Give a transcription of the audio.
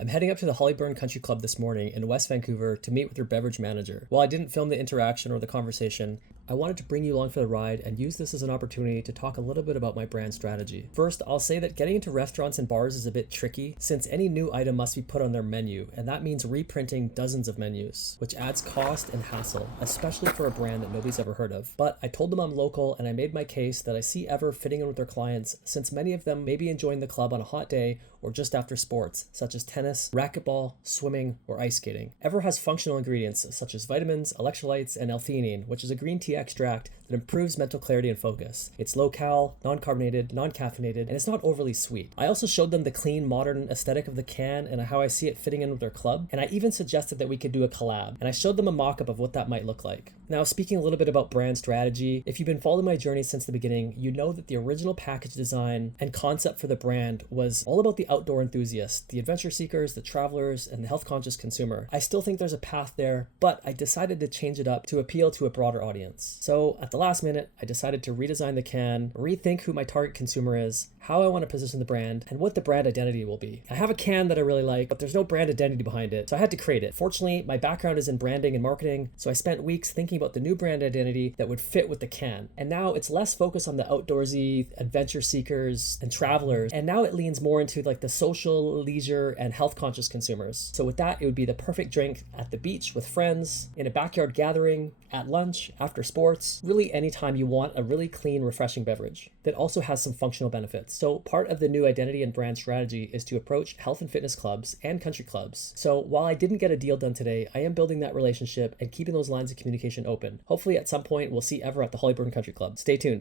I'm heading up to the Hollyburn Country Club this morning in West Vancouver to meet with their beverage manager. While I didn't film the interaction or the conversation, I wanted to bring you along for the ride and use this as an opportunity to talk a little bit about my brand strategy. First, I'll say that getting into restaurants and bars is a bit tricky since any new item must be put on their menu, and that means reprinting dozens of menus, which adds cost and hassle, especially for a brand that nobody's ever heard of. But I told them I'm local and I made my case that I see Ever fitting in with their clients since many of them may be enjoying the club on a hot day or just after sports, such as tennis, racquetball, swimming, or ice skating. Ever has functional ingredients such as vitamins, electrolytes, and L-theanine, which is a green tea extract that improves mental clarity and focus. It's low-cal, non-carbonated, non-caffeinated, and it's not overly sweet. I also showed them the clean, modern aesthetic of the can and how I see it fitting in with their club, and I even suggested that we could do a collab, and I showed them a mock-up of what that might look like. Now, speaking a little bit about brand strategy, if you've been following my journey since the beginning, you know that the original package design and concept for the brand was all about the outdoor enthusiasts, the adventure seekers, the travelers, and the health-conscious consumer. I still think there's a path there, but I decided to change it up to appeal to a broader audience. So at the last minute, I decided to redesign the can, rethink who my target consumer is, how I want to position the brand, and what the brand identity will be. I have a can that I really like, but there's no brand identity behind it, so I had to create it. Fortunately, my background is in branding and marketing, so I spent weeks thinking about the new brand identity that would fit with the can. And now it's less focused on the outdoorsy, adventure seekers, and travelers, and now it leans more into like the social, leisure, and health-conscious consumers. So with that, it would be the perfect drink at the beach with friends, in a backyard gathering, at lunch, after sports, really anytime you want a really clean, refreshing beverage that also has some functional benefits. So part of the new identity and brand strategy is to approach health and fitness clubs and country clubs. So while I didn't get a deal done today, I am building that relationship and keeping those lines of communication open. Hopefully at some point we'll see Ever at the Hollyburn Country Club. Stay tuned.